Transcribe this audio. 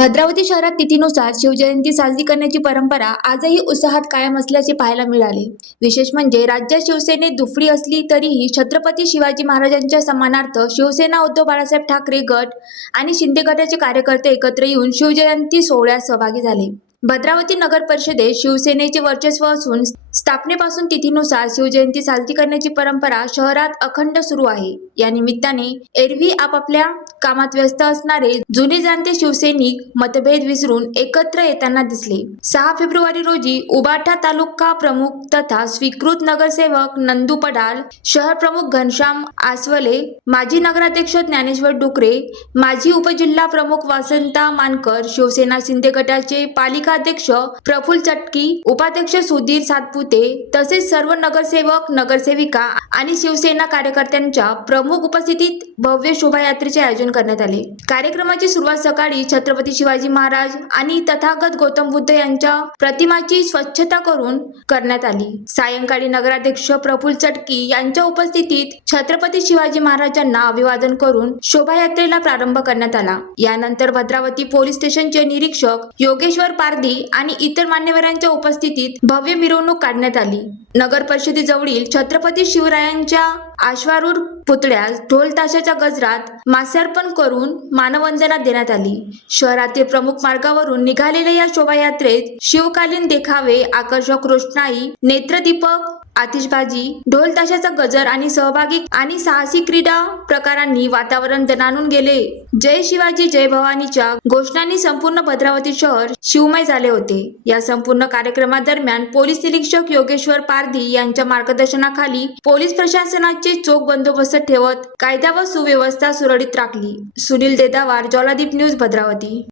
भद्रावती शहरात तिथीनुसार शिवजयंती साजरी करण्याची परंपरा आजही उत्साहात कायम असल्याचे पाहायला मिळाले। विशेष म्हणजे राज्यात शिवसेनेत दुफळी असली तरीही छत्रपती शिवाजी महाराजांच्या सन्मानार्थ शिवसेना उद्धव बाळासाहेब ठाकरे गट आणि शिंदे गटाचे कार्यकर्ते एकत्र येऊन शिवजयंती सोहळ्यात सहभागी झाले। भद्रावती नगर परिषदेत शिवसेनेचे वर्चस्व असून स्थापनेपासून तिथीनुसार शिवजयंती साजरी करण्याची परंपरा शहरात अखंड सुरू आहे। या निमित्ताने एरवी आपापल्या कामात व्यस्त असणारे जुने जाणते शिवसैनिक मतभेद विसरून एकत्र येताना दिसले। 6 फेब्रुवारी रोजी उबाठा तालुका प्रमुख तथा स्वीकृत नगरसेवक नंदू पडाल, शहर प्रमुख घनश्याम आसवले, माजी नगराध्यक्ष ज्ञानेश्वर डुकरे, माजी उपजिल्हा प्रमुख वसंता मानकर, शिवसेना शिंदे गटाचे पालिका अध्यक्ष प्रफुल्ल चटकी, उपाध्यक्ष सुधीर सातपुते तसेच सर्व नगरसेवक नगरसेविका आणि शिवसेना कार्यकर्त्यांच्या प्रमुख उपस्थितीत भव्य शोभायात्रेचे आयोजन करण्यात आले। कार्यक्रमाची सुरुवात सकाळी छत्रपती शिवाजी महाराज आणि तथागत गौतम बुद्ध यांच्या प्रतिमाची स्वच्छता करून करण्यात आली। सायंकाळी नगराध्यक्ष प्रफुल्ल चटकी यांच्या उपस्थितीत छत्रपती शिवाजी महाराजांना अभिवादन करून शोभायात्रेला प्रारंभ करण्यात आला। यानंतर भद्रावती पोलीस स्टेशनचे निरीक्षक योगेश्वर पारदी आणि इतर मान्यवरांच्या उपस्थितीत भव्य मिरवणूक काढण्यात आली। नगर परिषदेजवळील छत्रपती शिवरायांच्या अश्वारूढ पुतळ्यास ढोल ताशाच्या गजरात माल्यार्पण करून मानवंदना देण्यात आली। शहरातील प्रमुख मार्गावरून निघालेल्या या शोभायात्रेत शिवकालीन देखावे, आकर्षक रोषणाई, नेत्रदीपक, आतिषबाजी, ढोल ताशाचा गजर आणि सहभागी आणि साहसी क्रीडा प्रकारांनी वातावरण दणाणून गेले। जय शिवाजी जय भवानीच्या घोषणांनी संपूर्ण भद्रावती शहर शिवमय झाले होते। या संपूर्ण कार्यक्रमादरम्यान पोलीस निरीक्षक योगेश्वर पारदी यांच्या मार्गदर्शनाखाली पोलीस प्रशासनाचे चोख बंदोबस्त ठेवत कायदा व सुव्यवस्था सुरळीत राखली। सुनील देदावार, ज्वालादीप न्यूज, भद्रावती।